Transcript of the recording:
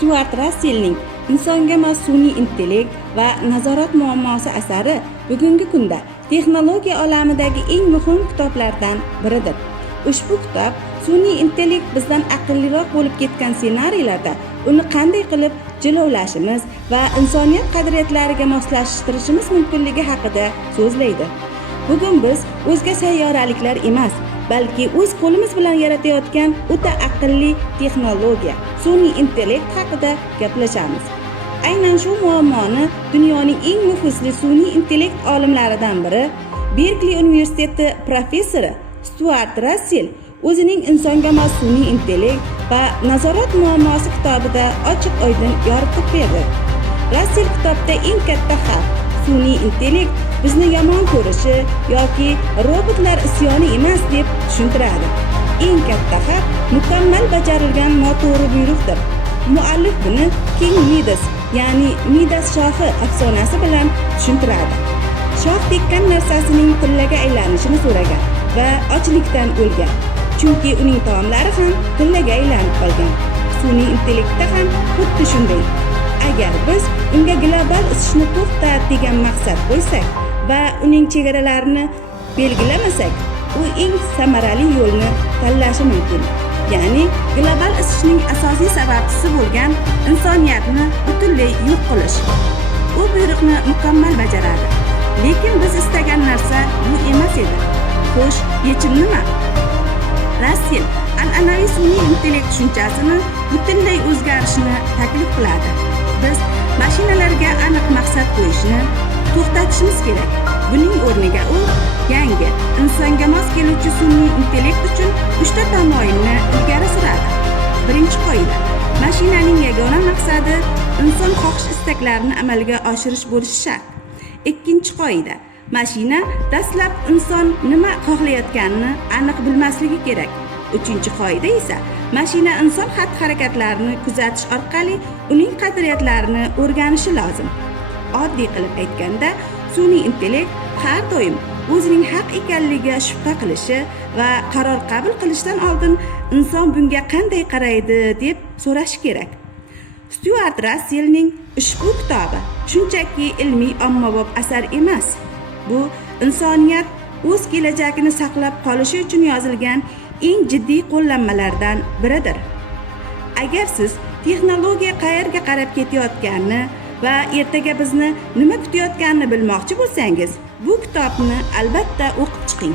Styuart Rassellning insonga mos sun'iy intellekt va nazorat muammosi asari bugungi kunda texnologiya olamidagi eng muhim kitoblardan biridir. Ushbu kitob sun'iy intellekt bizdan aqlliroq bo'lib ketgan ssenariylarda uni qanday qilib jilovlashimiz va insoniyat qadriyatlariga moslashtirishimiz mumkinligi haqida so'zlaydi. Bugun biz o'zga sayyoraliklar emas, balki o'z qo'limiz bilan yaratayotgan o'ta aqlli texnologiya, sun'iy intellekt haqida gaplashamiz. Aynan shu muammoni dunyoning eng nufuzli sun'iy intellekt olimlaridan biri, Berkeley universiteti professori Styuart Rassell o'zining insonga mos sun'iy intellekt va nazorat muammosi kitobida ochiq-oydin yoritib berdi. Rassell kitobda eng katta xavf sun'iy intellekt bizni yomon ko'rishi yoki robotlar isyoni emas deb tushuntiradi. Eng katta xavf mukammal bajarilgan noto'g'ri buyruqdir. Muallif buni King Midas, ya'ni Midas shohi afsonasi bilan tushuntiradi. Shoh tekkan narsasining tillaga aylanishini so'ragan va ochlikdan o'lgan. Chunki uning taomlari ham tillaga aylanib qolgan. Sun'iy intellektda ham xuddi shunday. Agar biz unga global isishni to'xtat degan maqsad qo'ysak va uning chegaralarini belgilamasak, u eng samarali yo'lni tanlashi mumkin. Ya'ni global isishning asosiy sababchisi bo'lgan insoniyatni butunlay yo'q qilish. U buyruqni mukammal bajaradi. Lekin biz istagan narsa bu emas edi. Xo'sh, yechim nima? Rassell an'anaviy sun'iy intellekt tushunchasini butunlay o'zgarishni taklif qiladi. Biz mashinalarga aniq maqsad qo'yishni to'xtatishimiz kerak. Buning o'rniga u yangi, insonga mos keluvchi sun'iy intellekt uchun 3 ta tamoyilni ilgari suradi. Birinchi qoida: mashinaning yagona maqsadi inson xohish-istaklarini amalga oshirish bo'lishi shart. Ikkinchi qoida: mashina dastlab inson nima xohlayotganini aniq bilmasligi kerak. Uchinchi qoida esa mashina inson xatti-harakatlarini kuzatish orqali uning qadriyatlarini o'rganishi lozim. Oddiy qilib aytganda, sun'iy intellekt har doim o'zining haq ekanligiga shubha qilishi va qaror qabul qilishdan oldin inson bunga qanday qaraydi deb so'rashi kerak. Styuart Rassellning ushbu kitobi shunchaki ilmiy ommabop asar emas. Bu insoniyat o'z kelajagini saqlab qolishi uchun yozilgan eng jiddiy qo'llanmalardan biridir. Agar siz texnologiya qayerga qarab ketayotganini va ertaga bizni nima kutayotganini bilmoqchi bo'lsangiz, bu kitobni albatta o'qib chiqing.